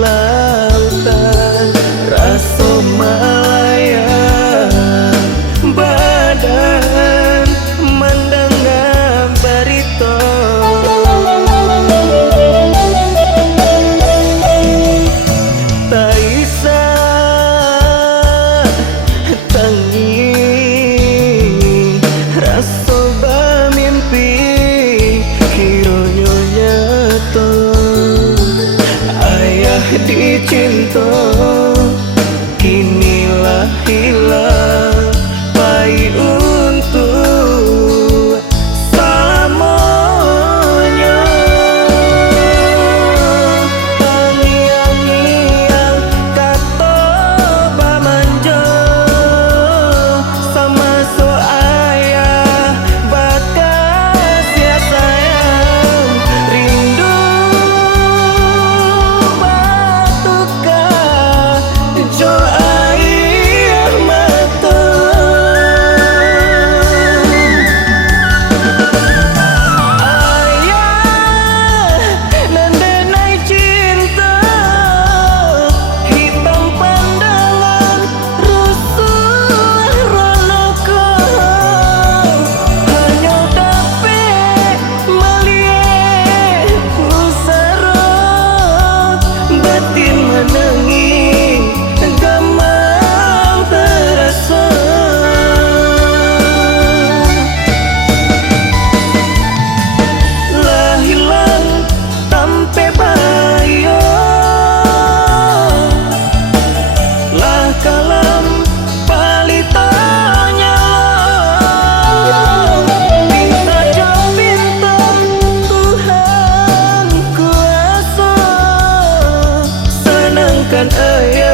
lautan rasa malaya badan mendengar berita Taisa tangi rasa bermimpi kiranya nyata ayah dicinta kinilah hilang pahit untuk selamanya angiang-angiang kata bamanja sama so ayah bakas ya sayang rindu batukah jo air mata ayah nandenai cinta hitam pandangan rusuh ronoko hanya dapat melihat pusara batin menangis gamang terasa lah hilang tanpa bahaya lah kalam palitanya pinta jauh bintang Tuhan kuasa senangkan ayah